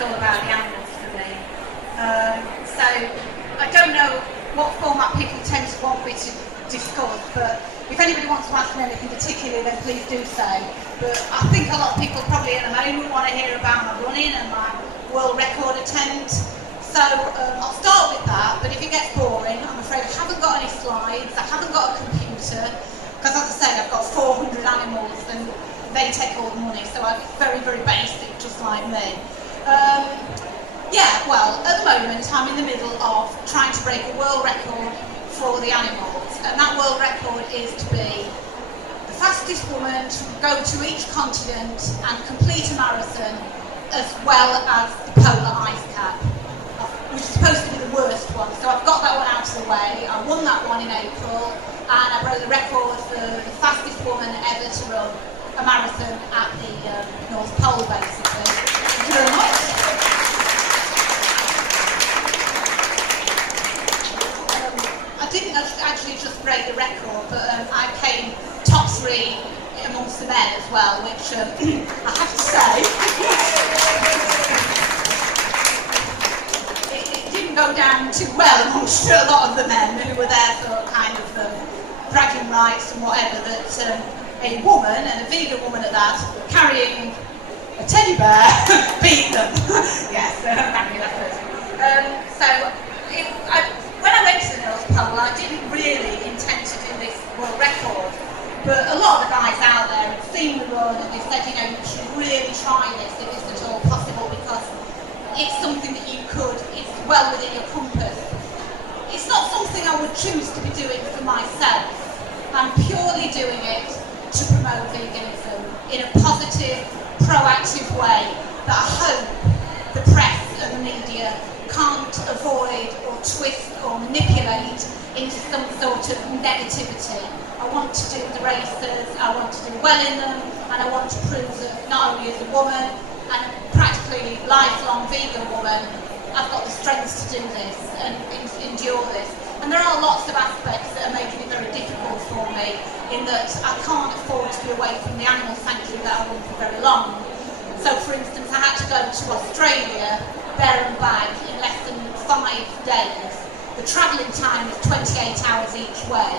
it's all about the animals for me. So I don't know what format people tend to want me to discuss, but if anybody wants to ask me anything particularly, then please do so. But I think a lot of people probably at the moment want to hear about my running and my world record attempt. So I'll start with that, but if it gets boring, I'm afraid I haven't got any slides, I haven't got a computer, because as I said, I've got 400 animals and they take all the money, so I'm very, very basic, just like me. Yeah, well, at the moment I'm in the middle of trying to break a world record for the animals, and that world record is to be the fastest woman to go to each continent and complete a marathon, as well as the polar ice cap, which is supposed to be the worst one. So I've got that one out of the way. I won that one in April, and I broke the record for the fastest woman ever to run a marathon at the North Pole, basically. Thank you very much. I didn't actually just break the record, but I came top 3 amongst the men as well, which I have to say, it didn't go down too well amongst a lot of the men who were there for kind of bragging rights and whatever, that a woman, and a vegan woman at that, carrying a teddy bear, beat them. Yes, when I went to the North Pole, I didn't really intend to do this world record, but a lot of the guys out there had seen the run and they said, you know, you should really try this if it's at all possible, because it's something that you could, it's well within your compass. It's not something I would choose to be doing for myself. I'm purely doing it to promote veganism in a positive, proactive way that I hope the press and the media can't avoid or twist or manipulate into some sort of negativity. I want to do the races, I want to do well in them, and I want to prove that not only as a woman and practically lifelong vegan woman, I've got the strength to do this and endure this. And there are lots of aspects that are making it very difficult for me, in that I can't afford to be away from the animal sanctuary that I run for very long. So for instance, I had to go to Australia, there and back, in less than 5 days. The travelling time was 28 hours each way,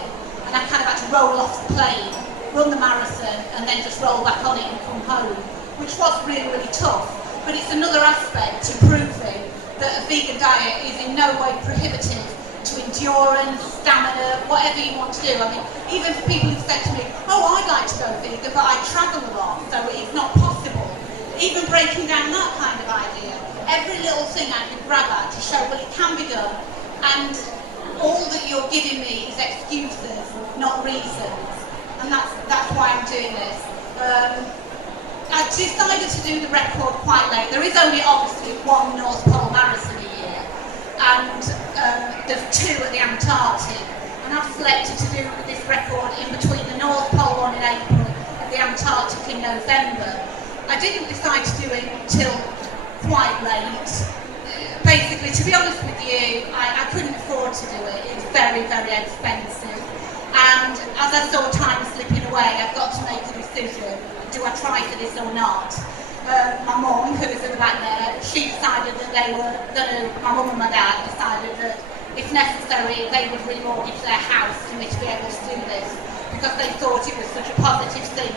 and I kind of had to roll off the plane, run the marathon, and then just roll back on it and come home, which was really, really tough. But it's another aspect to proving that a vegan diet is in no way prohibitive to endurance, stamina, whatever you want to do. I mean, even for people who said to me, oh, I'd like to go vegan, but I travel a lot, so it's not possible. Even breaking down that kind of idea, every little thing I can grab at to show, well, it can be done, and all that you're giving me is excuses, not reasons, and that's why I'm doing this. I decided to do the record quite late. There is only obviously one North Pole marathon a year, and there's 2 at the Antarctic, and I've selected to do this record in between the North Pole one in April and the Antarctic in November. I didn't decide to do it until quite late. Basically, to be honest with you, I couldn't afford to do it. It's very, very expensive. And as I saw time slipping away, I've got to make a decision. Do I try for this or not? My mum, who is in the back there, she decided that they were going to, my mum and my dad decided that if necessary, they would remortgage their house for me to be able to do this, because they thought it was such a positive thing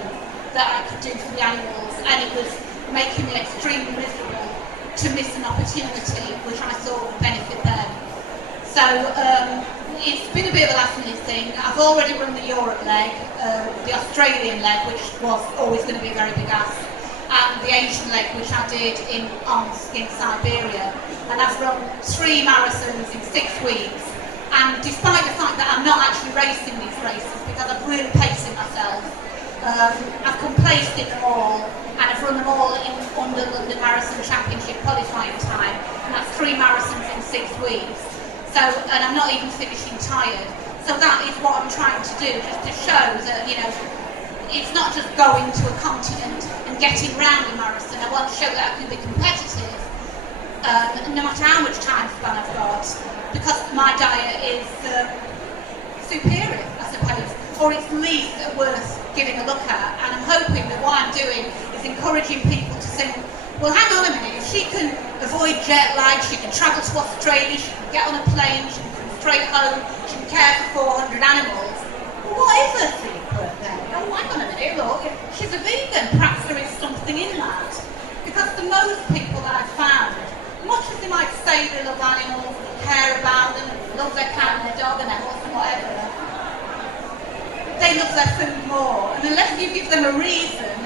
that I could do for the animals, and it was making me extremely miserable to miss an opportunity which I thought would benefit them. So it's been a bit of a last minute thing. I've already run the Europe leg, the Australian leg, which was always going to be a very big ask, and the Asian leg, which I did in Omsk in Siberia. And I've run 3 marathons in 6 weeks, and despite the fact that I'm not actually racing these races because I'm really pacing myself, I've completed them all, and I've run them all under the London Marathon Championship qualifying time, and that's 3 marathons in 6 weeks. So, and I'm not even finishing tired. So that is what I'm trying to do, just to show that, you know, it's not just going to a continent and getting round a marathon. I want to show that I can be competitive, no matter how much time span I've got, because my diet is superior, I suppose, or it's at least worth giving a look at. And I'm hoping that what I'm doing is encouraging people to think, well, hang on a minute, she can avoid jet lag, she can travel to Australia, she can get on a plane, she can come straight home, she can care for 400 animals. Well, what is her secret then? Oh, hang on a minute, look, she's a vegan, perhaps there is something in that. Because the most people that I've found, much as they might say they love animals, they care about them, and they love their cat and their dog and their horse and whatever, they love their food more. And unless you give them a reason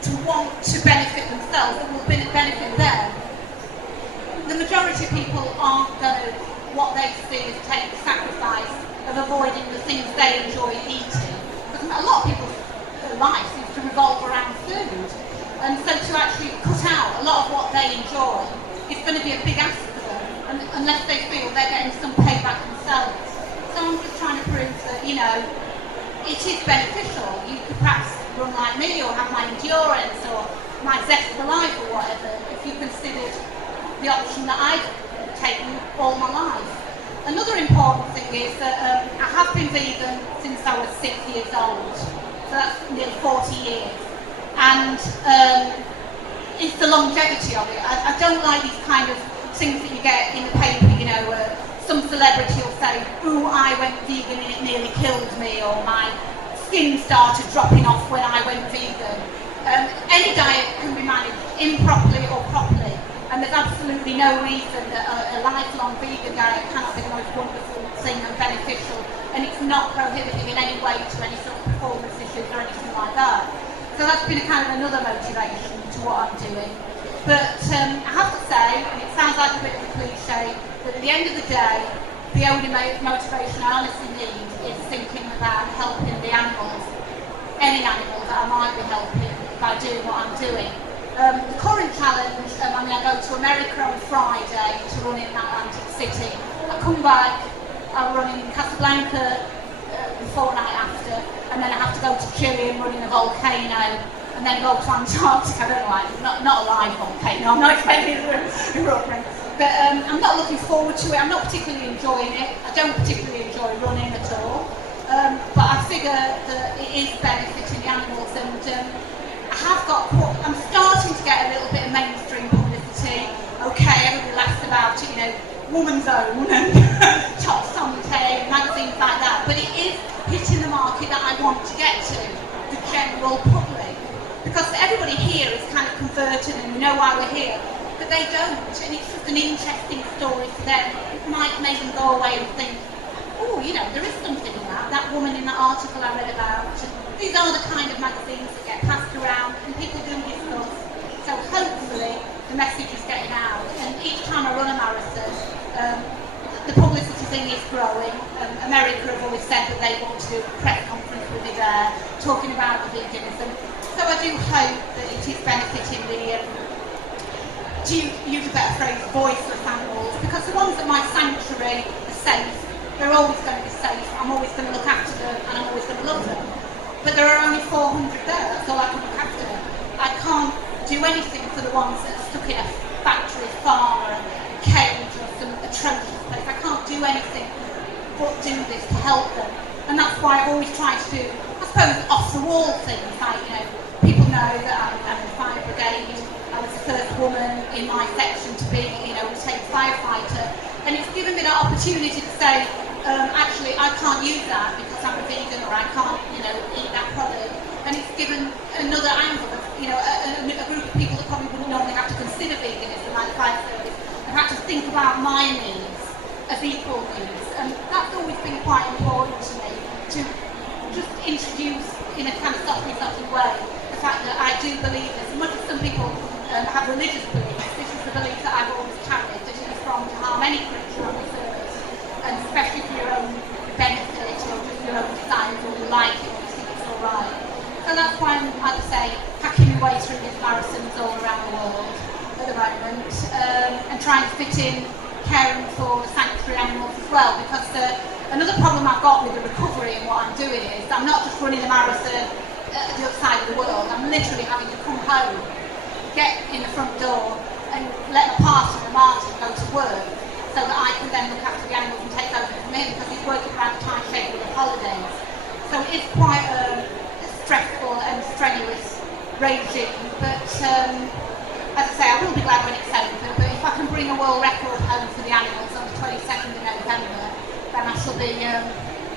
to want to benefit themselves that will benefit them, the majority of people aren't going to, what they see is take the sacrifice of avoiding the things they enjoy eating. Because a lot of people's life seems to revolve around food. And so to actually cut out a lot of what they enjoy is going to be a big ask for them, unless they feel they're getting some payback themselves. So I'm just trying to prove that, you know, it is beneficial. You could perhaps run like me or have my endurance or my zest for life or whatever if you considered the option that I've taken all my life. Another important thing is that I have been vegan since I was 6 years old, so that's nearly 40 years. And it's the longevity of it. I don't like these kind of things that you get in the paper, you know, some celebrity will say, ooh, I went vegan and it nearly killed me, or my skin started dropping off when I went vegan. Any diet can be managed improperly or properly, and there's absolutely no reason that a lifelong vegan diet cannot be the most wonderful thing and beneficial, and it's not prohibitive in any way to any sort of performance issues or anything like that. So that's been a kind of another motivation to what I'm doing. But I have to say, and it sounds like a bit of a cliche, that at the end of the day, the only motivation I honestly need is thinking about helping the animals, any animals that I might be helping by doing what I'm doing. The current challenge, I go to America on Friday to run in Atlantic City. I come back, I'll run in Casablanca the fortnight after, and then I have to go to Chile and run in a volcano, and then go to Antarctica. I don't know why, not a live volcano, I'm not expecting it to run. But I'm not looking forward to it, I'm not particularly enjoying it. I don't particularly enjoy running at all. But I figure that it is benefiting the animals, and I'm starting to get a little bit of mainstream publicity. Okay, everybody laughs about it, you know, Woman's Own and Top Santé, magazines like that, but it is hitting the market that I want to get to, the general public. Because everybody here is kind of converted and know why we're here, but they don't, and it's just an interesting story for them. It might make them go away and think, oh, you know, there is something in that woman in that article I read about. These are the kind of magazines that get passed around and people do discuss. So hopefully the message is getting out, and each time I run a marathon, the publicity thing is growing. America have always said that they want to do a press conference with me there, talking about the veganism. So I do hope that it is benefiting the, to use a better phrase, voiceless animals, because the ones at my sanctuary are safe. They're always going to be safe. I'm always going to look after them, and I'm always going to love them. But there are only 400 there, that's all I can look after. I can't do anything for the ones that are stuck in a factory, farm, or a cage, or some atrocious place. I can't do anything but do this to help them. And that's why I've always tried to do, I suppose, off-the-wall things. Like, you know, people know that I'm in the fire brigade. I was the first woman in my section to be, you know, to take a firefighter. And it's given me that opportunity to say, actually, I can't use that because I'm a vegan, or I can't, you know, eat that product. And it's given another angle of, you know, a group of people that probably wouldn't normally have to consider veganism, like the fire service, and have to think about my needs as equal needs. And that's always been quite important to me, to just introduce in a kind of softly way the fact that I do believe this. As much as some people have religious beliefs, this is the belief that I've always carried, that it is wrong to harm any creature on this earth, and especially for your own benefit or just your own desires, or you like it, or you think it's alright. So that's why I'm, like I say, hacking my way through these marathons all around the world at the moment, and trying to fit in caring for the sanctuary animals as well, because another problem I've got with the recovery and what I'm doing is I'm not just running a marathon at the other side of the world, I'm literally having to come home, get in the front door and let my partner, Martin, go to work, so that I can then look after the animals and take over from him, because he's working around the time schedule of holidays. So it is quite a stressful and strenuous regime, but as I say, I will be glad when it's over.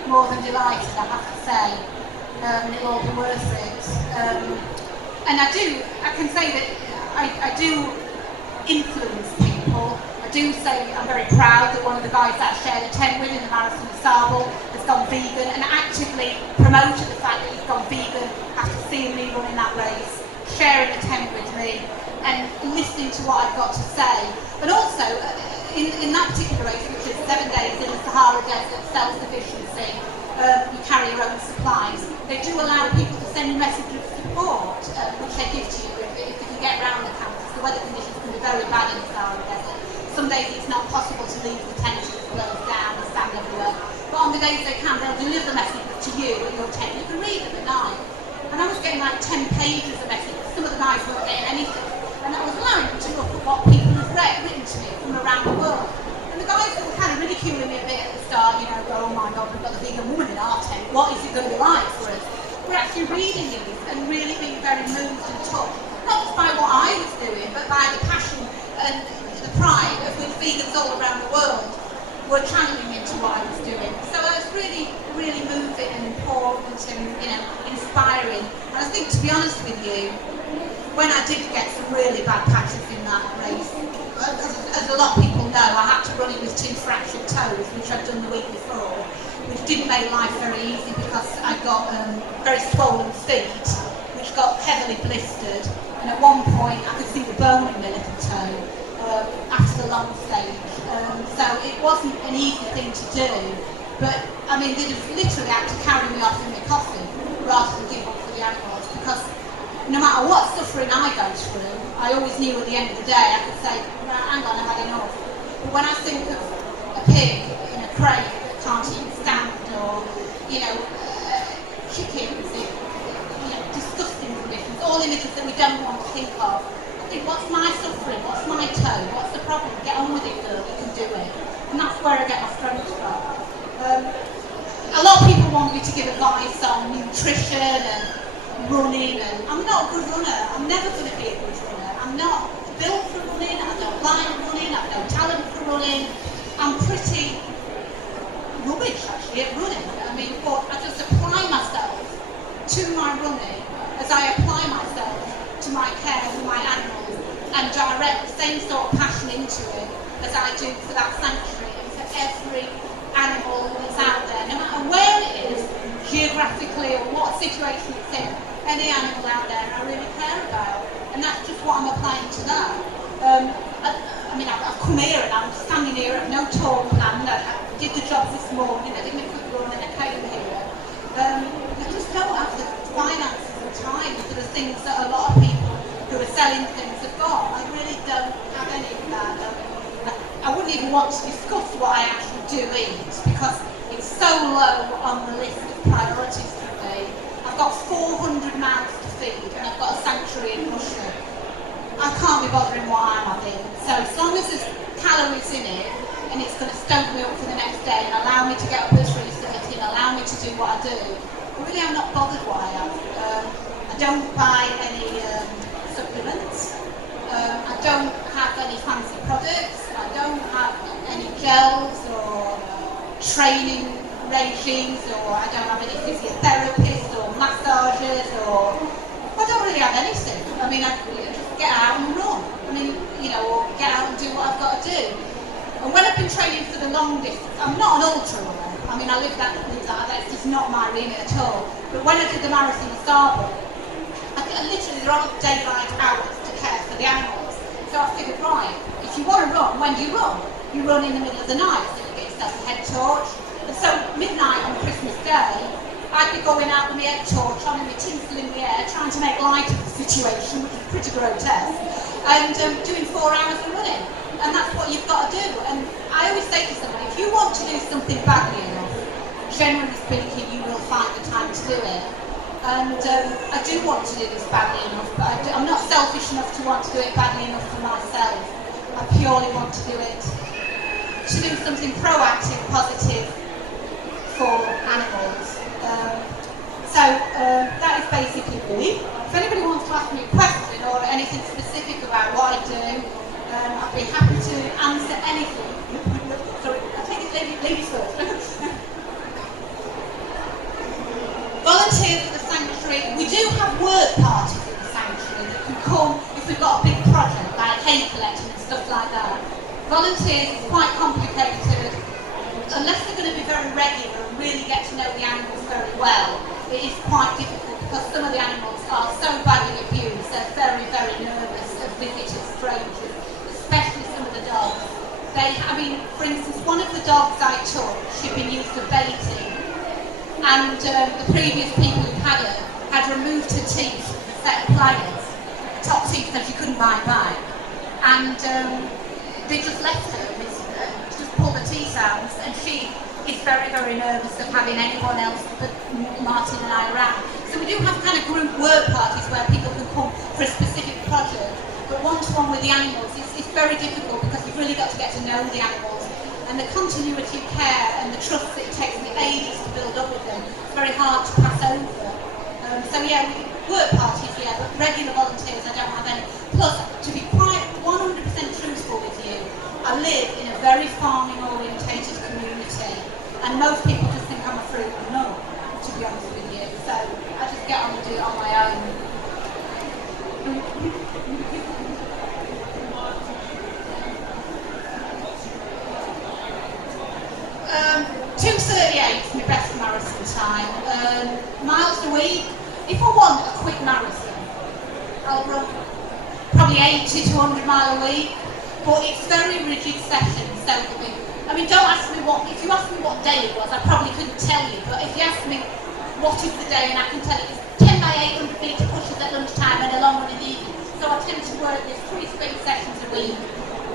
more than delighted, I have to say. It'll all be worth it. And I can say that I do influence people. I do say I'm very proud that one of the guys that I shared a tent with in the Marathon of Sable has gone vegan and actively promoted the fact that he's gone vegan after seeing me running that race, sharing a tent with me and listening to what I've got to say. And also, in that particular race, which is 7 days in the Sahara Desert, self-sufficiency, you carry your own supplies. They do allow people to send you messages of support, which they give to you if you get around the campus. The weather conditions can be very bad in the Sahara Desert. Some days it's not possible to leave the tent, it's closed down, there's sand everywhere. But on the days they can, they'll deliver the message to you at your tent. You can read them at night. And I was getting like 10 pages of messages. Some of the guys weren't getting anything. And I was allowing them to look at what people have written to me from around the world. And the guys that were kind of ridiculing me a bit at the start, you know, oh my God, we've got the vegan woman in our tent. What is it going to be like for us? We're actually reading these and really being very moved and touched. Not just by what I was doing, but by the passion and the pride of which vegans all around the world were channeling into what I was doing. So it was really, really moving and important and, you know, inspiring. And I think, to be honest with you, when I did get some really bad patches in that race, as a lot of people know, I had to run it with 2 fractured toes, which I'd done the week before, which didn't make life very easy because I got very swollen feet, which got heavily blistered. And at one point, I could see the bone in my little toe after the long stage. So it wasn't an easy thing to do. But, I mean, they just literally had to carry me off in my coffin rather than give up for the animals, because no matter what suffering I go through, I always knew at the end of the day I could say, right, hang on, I've had enough. But when I think of a pig in a crate that can't even stand, or, you know, chickens in, you know, disgusting conditions, all images that we don't want to think of, I think, what's my suffering? What's my toe? What's the problem? Get on with it, girl, you can do it. And that's where I get my strength from. A lot of people want me to give advice on nutrition and running, and I'm not a good runner. I'm never going to be a good runner. I'm not built for running. I don't like running. I've no talent for running. I'm pretty rubbish actually at running. I mean, but I just apply myself to my running as I apply myself to my care for my animals and direct the same sort of passion into it as I do for that sanctuary and for every animal that's out there, no matter where it is, geographically or what situation it's in. Any animal out there I really care about, and that's just what I'm applying to that. I mean, I've come here and I'm standing here at no tour plan. I did the jobs this morning, I did my quick run and I came here. I just don't have the finances and time for the things that a lot of people who are selling things have got. I really don't have any of that. I wouldn't even want to discuss what I actually do eat because it's so low on the list of priorities for me. I've got 400 mouths to feed and I've got a sanctuary in Russia. I can't be bothering what I'm having. So as long as there's calories in it and it's going to stoke me up for the next day and allow me to get up at 3:30 and allow me to do what I do, really I'm not bothered what I have. I don't buy any supplements. I don't have any fancy products. I don't have any gels or training regimes, or I don't have any physiotherapists or massages, or I don't really have anything. I mean, I just get out and run. I mean, you know, or get out and do what I've got to do. And when I've been training for the long distance, I'm not an ultra runner. I mean, I live that, that's just not my remit at all. But when I did the Marathon of Sable, I literally, there are daylight hours to care for the animals. So I figured, right, if you want to run, when do you run? You run in the middle of the night, so you get yourself a head torch. And so midnight on Christmas Day, I'd be going out with my head torch on and my tinsel in the air, trying to make light of the situation, which is pretty grotesque, and doing 4 hours of running. And that's what you've got to do. And I always say to somebody, if you want to do something badly enough, generally speaking, you will find the time to do it. And I do want to do this badly enough, but I'm not selfish enough to want to do it badly enough for myself. I purely want to do it to do something proactive, positive for animals. So that is basically me. If anybody wants to ask me a question or anything specific about what I do, I'd be happy to answer anything. Sorry, I take it ladies first. do have work parties in the sanctuary that can come if we've got a big project like hay collecting and stuff like that. Volunteers is quite complicated. Unless they're going to be very regular and really get to know the animals very well, it is quite difficult because some of the animals are so badly abused, they're very, very nervous of visitors, strangers, especially some of the dogs. For instance, one of the dogs I took, she'd been used for baiting, and the previous people who had her had removed her teeth from the set of pliers, top teeth that she couldn't buy back, and they just left her, just pulled her teeth out, and she is very, very nervous of having anyone else but Martin and I around. So we do have kind of group work parties where people can come for a specific project, but one-to-one with the animals is very difficult because you've really got to get to know the animals, and the continuity of care and the trust that it takes the ages to build up with them, it's very hard to pass over. So yeah, work parties, yeah, but regular volunteers I don't have any. Plus, to be quite 100% truthful with you, I live in a very farming orientated community, and most people just think I'm a fruit and nut, to be honest with you. So I just get on and do it on my own. 2:38 is my best marathon time. Miles a week. If I want a quick marathon, I'll run probably 80 to 100 mile a week, but it's very rigid sessions, so don't ask me if you ask me what day it was, I probably couldn't tell you, but if you ask me what is the day, and I can tell you it's 10 by 800 metre pushes at lunchtime and a long one in the evening. So I tend to work this 3 sprint sessions a week,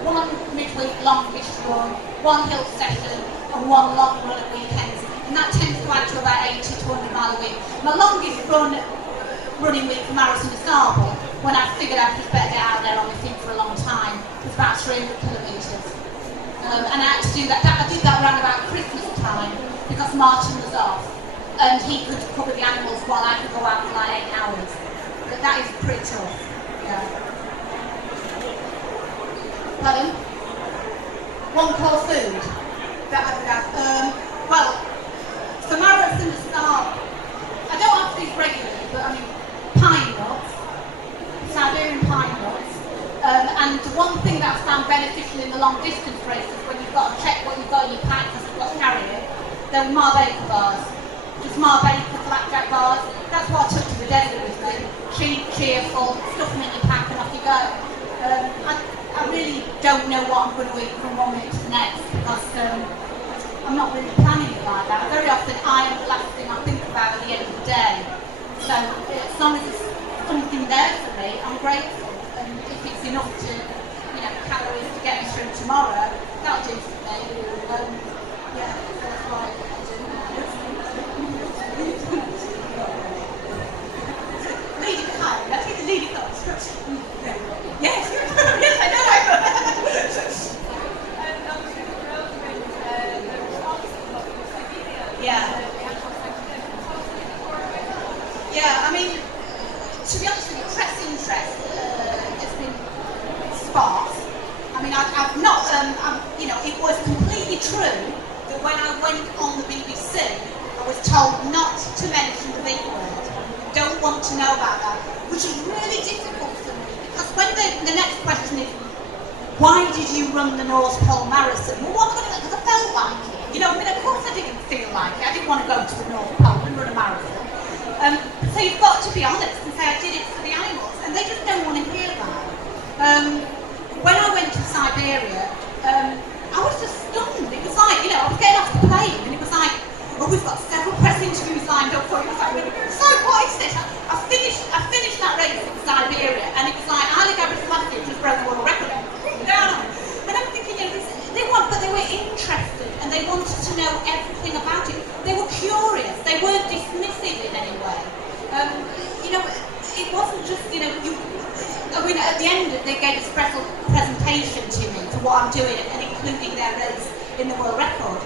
1 midweek longish run, 1 hill session, and 1 long run at weekends, and that tends to add to about 80 to 100 mile a week. My longest running week for marathon is Scarborough, when I figured I'd just better get out there on my feet for a long time. It was about 300 kilometres. And I had to do that. I did that around about Christmas time because Martin was off and he could cover the animals while I could go out for like 8 hours. But that is pretty tough. Yeah. Pardon? 1 core food that I would have. Well, for marathon to start, I don't have these regularly, but pine nuts, Siberian pine nuts. And one thing that I found beneficial in the long distance races, when you've got to check what you've got in your pack because you've got to carry it, they're Marbacre bars. Just Marbacre flapjack bars. That's what I took to the desert with me. Cheap, cheerful, stuff them in your pack and off you go. I really don't know what I'm going to eat from 1 minute to the next because I'm not really planning it like that. Very often I am the last thing I think about at the end of the day. So as long as it's something there for me, I'm grateful. And if it's enough to, calories to get me through tomorrow, that'll do for me. Yeah, that's what I do. Lead it home. I think the lead it home. Yes, yes, I know. Yeah. Yeah, to be honest with you, press interest has been sparse. I've not, it was completely true that when I went on the BBC, I was told not to mention the big word. Don't want to know about that, which is really difficult for me because when the next question is, why did you run the North Pole Marathon? Well, what am I going to do? Because I felt like it. Of course I didn't feel like it. I didn't want to go to the North Pole and run a marathon. So you've got to be honest and say I did it for the animals, and they just don't want to hear that. When I went to Siberia, I was just stunned. It was like, I was getting off the plane, and it was like, we've got several press interviews lined up for you. So what is this? I finished that race in Siberia, and it was like, Ali Gabriel just broke the world record. And I'm thinking, they were interested, and they wanted to know everything about it. They were curious. They weren't dismissive in any way. It wasn't just, at the end, they gave a special presentation to me for what I'm doing, and including their race in the world record.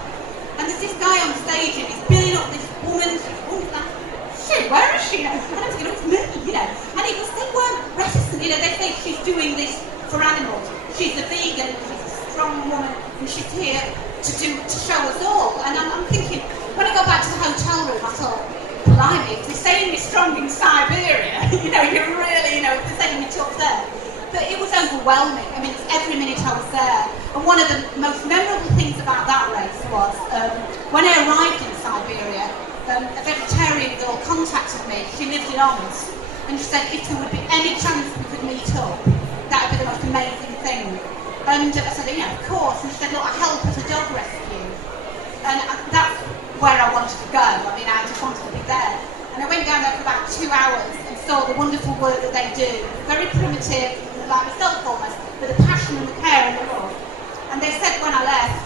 And there's this guy on stage, and he's building up this woman, and this woman's like, shit, where is she? And I was it's me, And they weren't reticent, they say she's doing this for animals. She's a vegan, she's a strong woman, and she's here to show us all. And I'm thinking, when I got back to the hotel room, I thought, blimey, if they're saying you're strong in Siberia, you're really, if they're saying you're tough there. But it was overwhelming. I mean, it's every minute I was there. And one of the most memorable things about that race was when I arrived in Siberia, a vegetarian girl contacted me. She lived in Oms, and she said if there would be any chance we could meet up, that would be the most amazing thing. And I said, of course. And she said, look, I help at a dog rescue. And that's where I wanted to go. I mean, I just wanted to be there. And I went down there for about 2 hours and saw the wonderful work that they do. Very primitive, like myself almost, but the passion and the care and the love. And they said when I left,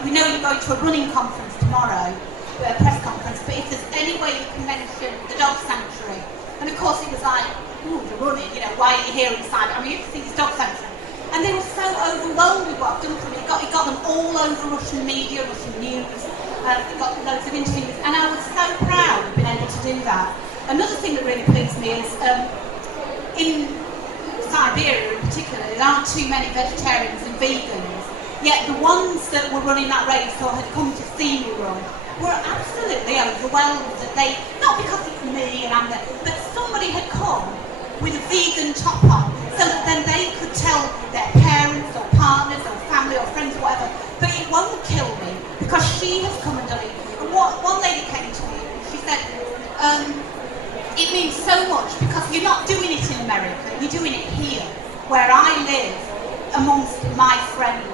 we know you're going to a running conference tomorrow, a press conference, but if there's any way you can mention the dog sanctuary. And of course it was like, ooh, the running, why are you here inside? I mean, you see this dog sanctuary. And they were so overwhelmed with what I've done for them. It got them all over Russian media, Russian news. It got loads of interviews, and I was so proud of being able to do that. Another thing that really pleased me is in Siberia in particular, there aren't too many vegetarians and vegans, yet the ones that were running that race or had come to see me run were absolutely overwhelmed that they, not because it's me and I'm there, but somebody had come with a vegan top on, so that then they could tell their parents or partners or family or friends or whatever, but it won't kill me because she has come and done it. And one lady came to me and she said, it means so much because you're not doing it in America, you're doing it here, where I live, amongst my friends.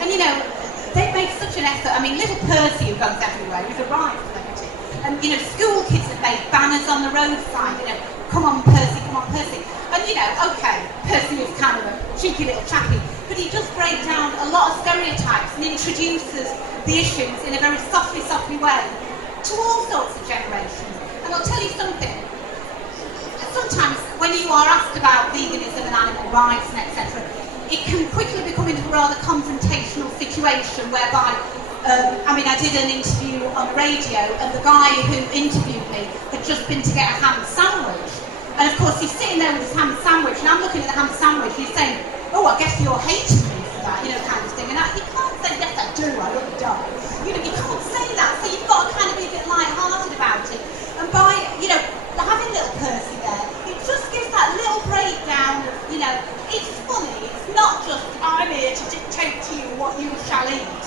And they've made such an effort. I mean, little Percy who goes everywhere, he's a right celebrity. And school kids have made banners on the roadside, come on Percy, come on Percy. And okay, Percy is kind of a cheeky little chappy, but he does break down a lot of stereotypes and introduces the issues in a very softly way to all sorts of generations. And I'll tell you something, sometimes when you are asked about veganism and animal rights and etc., it can quickly become into a rather confrontational situation whereby, I did an interview on the radio and the guy who interviewed me had just been to get a ham sandwich. And of course he's sitting there with his ham sandwich and I'm looking at the ham sandwich and he's saying, oh, I guess you're hating me for that, kind of thing. And you can't say, yes I do, I love the dog. You can't say that, so you've got to kind of be a bit light-hearted about it. And by, having little Percy there, it just gives that little breakdown of, it's funny, it's not just, I'm here to dictate to you what you shall eat.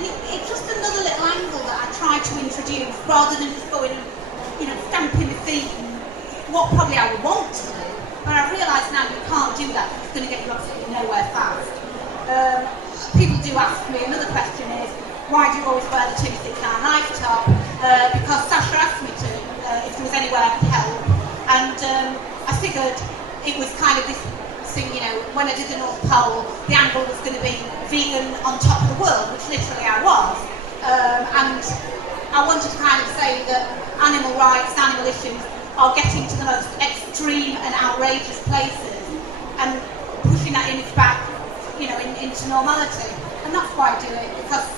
And it's just another little angle that I try to introduce, rather than just going and, stamping the feet and what probably I would want to do. But I realise now you can't do that, it's going to get you absolutely nowhere fast. People do ask me, another question is, why do you always wear the 269 knife top? Because Sasha asked me to, if there was anywhere I could help. And I figured it was kind of this thing, when I did the North Pole, the angle was going to be vegan on top of the world, which literally I was. And I wanted to kind of say that animal rights, animal issues are getting to the most extreme and outrageous places and pushing that image back, into normality. And that's why I do it, because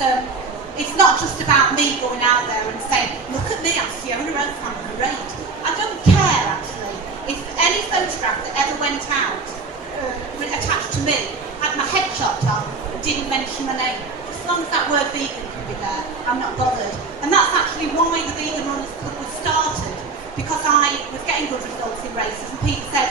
it's not just about me going out there and saying, look at me, I'm Fiona Rose, I'm great. I don't care, actually, if any photograph that ever went out attached to me had my head chopped off and didn't mention my name. As long as that word vegan can be there, I'm not bothered. And that's actually why the Vegan Runners Club was started, because I was getting good results in races and people said,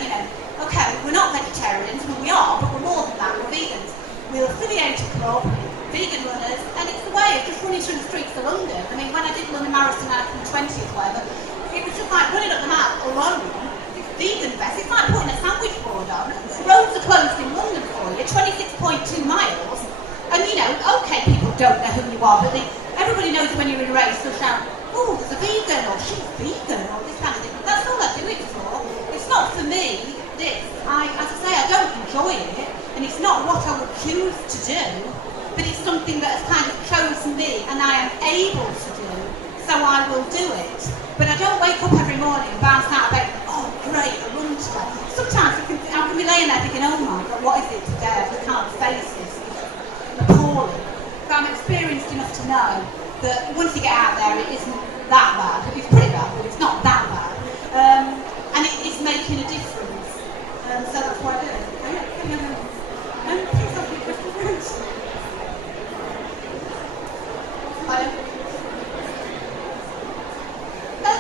okay, we're not vegetarians, well we are, but we're more than that, we're vegans. We'll affiliate a club, vegan runners, and it's a way of just running through the streets of London. I mean, when I did London Marathon out in the 20th or whatever, it was just like running up the map alone. It's vegan vest, it's like putting a sandwich board on. The roads are closed in London for you, 26.2 miles. And okay, people don't know who you are, but everybody knows when you're in a race, they'll shout, oh, there's a vegan, or she's vegan, or this kind of thing. That's all I do it for. It's not for me, this. As I say, I don't enjoy it, and it's not what I would choose to do, but it's something that has kind of chosen me, and I am able to do, so I will do it. But I don't wake up every morning and bounce out of bed, oh great, I run today. Sometimes I can be laying there thinking, oh my God, what is it today? I just can't face this. It's appalling. But I'm experienced enough to know that once you get out there, it isn't that bad. It's pretty bad, but it's not that bad. And it is making a difference. So that's what I do. Please ask me questions.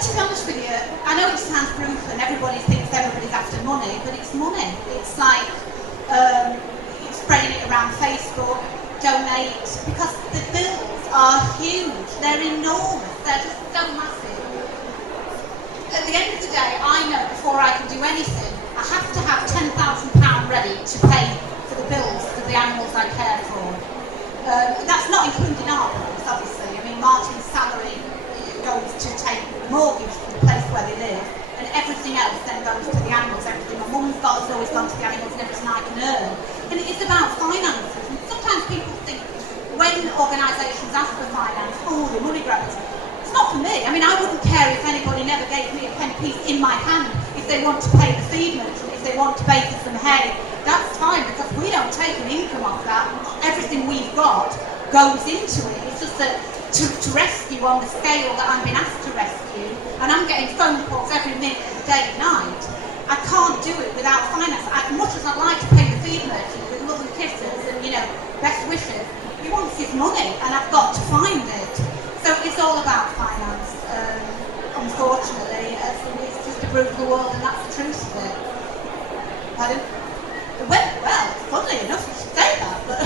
To be honest, everybody thinks everybody's after money, but it's money. It's like spreading it around Facebook, donate, because the bills are huge. They're enormous. They're just so massive. At the end of the day, I know before I can do anything, I have to have £10,000 ready to pay for the bills for the animals I care for. That's not including our bills, obviously. I mean, Martin's salary goes to take the mortgage for the place where they live, and everything else then goes to the animals. Everything my mum's got has always gone to the animals, and everything I can earn. And it is about finances. And sometimes people think when organisations ask for finance, oh, the money grabbers. It's not for me. I mean, I wouldn't care if anybody never gave me a penny piece in my hand if they want to pay the feed merchant, if they want to bake us some hay. That's fine, because we don't take an income off that. Everything we've got goes into it. It's just that to rescue on the scale that I'm being asked to rescue, and I'm getting phone calls every minute of the day and night. I can't do it without finance. As much as I'd like to pay the feed merchant with love and kisses and, you know, best wishes, he wants his money, and I've got to find it. So it's all about finance, unfortunately. It's just a brutal world, and that's the truth of it. Pardon? Well, funnily enough, you should say that, but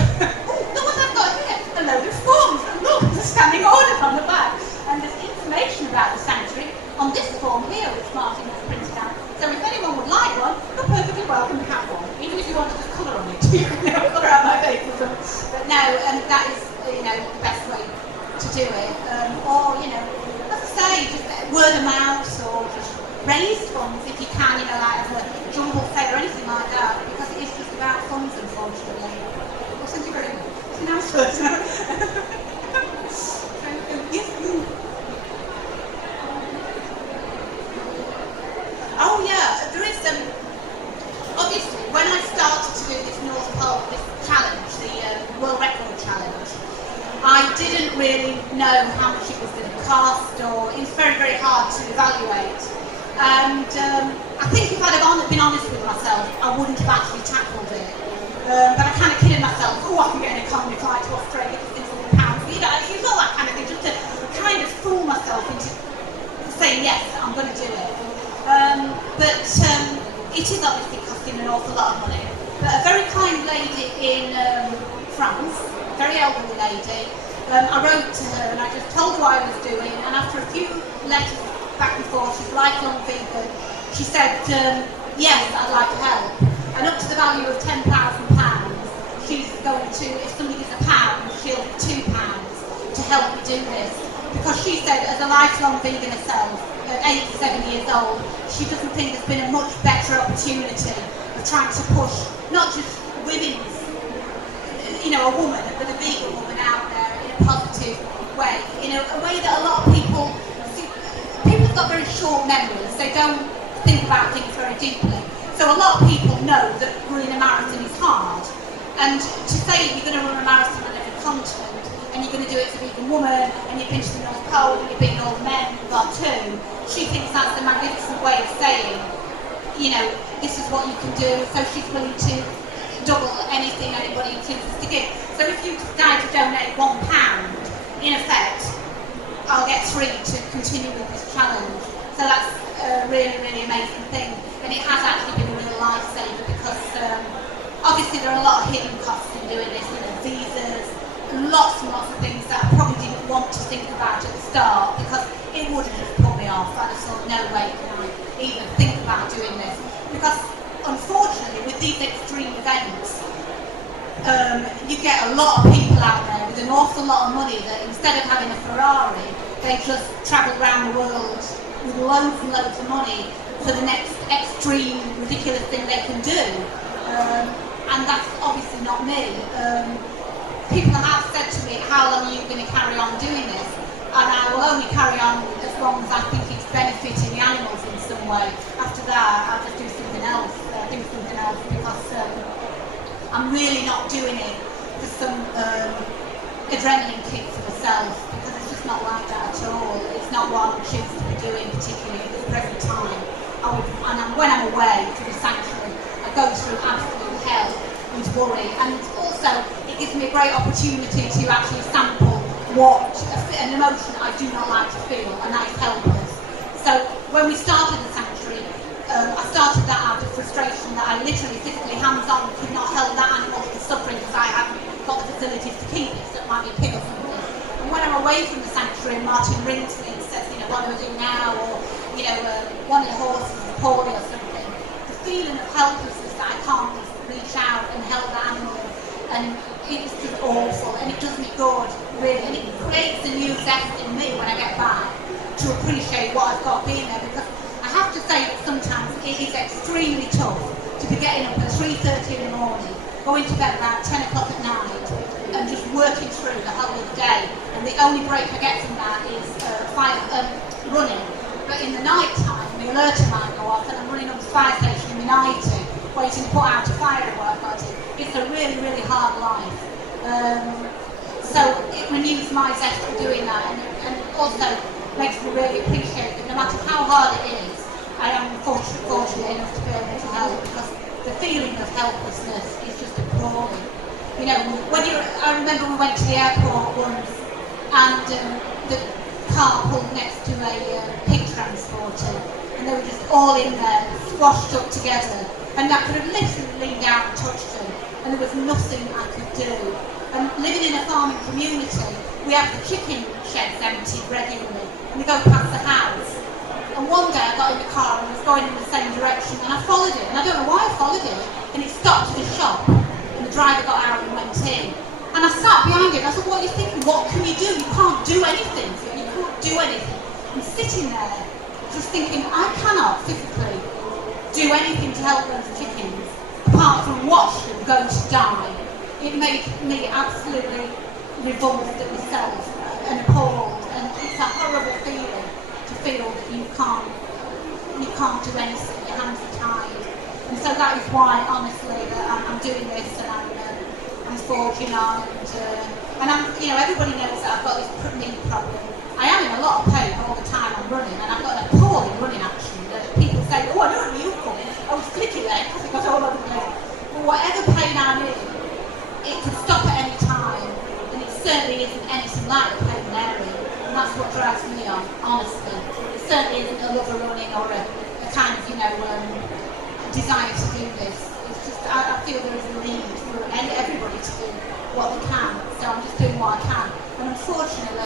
look what I've got here. A load of forms, and look, there's standing orders on the back. And there's information about the sanctuary on this form here, which Martin has printed out. So if anyone would like one, you're perfectly welcome to have one. Even if you want to just colour on it, you can colour out my face or something. But no, that is, you know, the best way to do it. Or, you know, as I say, just word of mouth, or just raised funds if you can, you know, like a jumble sale or anything like that, because it is just about funds, unfortunately. Well, thank you very much. It's an answer. Yes. Oh yeah, there is obviously when I started to do this North Pole, this challenge, the World Record Challenge, I didn't really know how much it was going to cost, or it's very, very hard to evaluate. And I think if I'd have been honest with myself, I wouldn't have actually tackled it. But I kind of kidded myself, oh, I can get an economy flight to Australia for £600. You know, it was all that kind of thing, just to kind of fool myself into saying, yes, I'm going to do it. But it is obviously costing an awful lot of money. But a very kind lady in France, a very elderly lady, I wrote to her and I just told her what I was doing, and after a few letters back and forth, she's lifelong vegan, she said, yes, I'd like to help. And up to the value of £10,000, she's going to, if somebody gives £1, she'll give £2 to help me do this. Because she said, as a lifelong vegan herself, at 87 years old, she doesn't think there's been a much better opportunity of trying to push not just women's, you know, a woman, but a vegan woman out there in a positive way, in a way that a lot of people have got very short memories. They don't think about things very deeply. So a lot of people know that running a marathon is hard. And to say you're going to run a marathon on every continent, and you're going to do it as a vegan woman, and you've been to the North Pole, and you've been all the men who've got too, she thinks that's a magnificent way of saying, you know, this is what you can do. So she's willing to double anything anybody chooses to give. So if you decide to donate £1, in effect, I'll get 3 to continue with this challenge. So that's a really, really amazing thing. And it has actually been a real lifesaver, because obviously there are a lot of hidden costs in doing this, you know, visas, lots and lots of things that I probably didn't want to think about at the start, because it would have just put me off. I just thought, no way can I even think about doing this. Because unfortunately with these extreme events, you get a lot of people out there with an awful lot of money that instead of having a Ferrari, they just travel around the world with loads and loads of money for the next extreme, ridiculous thing they can do. And that's obviously not me. People have said to me, how long are you going to carry on doing this? And I will only carry on as long as I think it's benefiting the animals in some way. After that, I'll just do something else. Because I'm really not doing it for some adrenaline kick for myself, because it's just not like that at all. It's not what I would choose to be doing, particularly at this present time. When I'm away to the sanctuary, I go through absolute hell with worry, and also it gives me a great opportunity to actually sample an emotion I do not like to feel, and that is helpless. So when we started the sanctuary, I started that out of frustration that I literally physically hands-on could not help that animal that was suffering because I hadn't got the facilities to keep it, so it might be a pig or something. And when I'm away from the sanctuary, Martin rings me and says, you know, what do I do now? Or, you know, one of the horses is poorly or something. The feeling of helplessness that I can't just reach out and help the animal, and it's just awful, and it does me good, really, and it creates a new zest in me when I get back to appreciate what I've got being there, because I have to say that sometimes it is extremely tough to be getting up at 3:30 in the morning, going to bed about 10 o'clock at night, and just working through the whole of the day, and the only break I get from that is running. But in the night time, the alerter might go off, and I'm running up to the fire station in the night, waiting to put out a fire and work on it. It's a really, really hard life. So it renews my zest for doing that, and also makes me really appreciate that no matter how hard it is, I am fortunate enough to be able to help, because the feeling of helplessness is just appalling. You know, I remember we went to the airport once, and the car pulled next to a pig transporter, and they were just all in there, squashed up together, and I could have literally leaned down and touched them, and there was nothing I could do. And living in a farming community, we have the chicken sheds emptied regularly, and we go past the house. And one day I got in the car and was going in the same direction, and I followed it, and I don't know why I followed it, and it stopped at a shop, and the driver got out and went in. And I sat behind it, and I said, what are you thinking? What can you do? You can't do anything. You can't do anything. I'm sitting there, just thinking, I cannot physically do anything to help those chickens, apart from watch them go to die. It made me absolutely revolted at myself and appalled, and it's a horrible feeling to feel that you can't do anything, your hands are tied. And so that is why, honestly, that I'm doing this, and I'm forging on, and I'm, you know, everybody knows that I've got this knee problem. I am in a lot of pain all the time I'm running, and I've got an appalling running action that people say, oh, I don't know you coming. I was flicking there because it got all over the place. But whatever pain I'm in, it can stop at any time, and it certainly isn't anything like the pain they're in, and that's what drives me on, honestly. It certainly isn't a love of running or a kind of, you know, desire to do this. It's just, I feel there is a need for everybody to do what they can, so I'm just doing what I can. And unfortunately,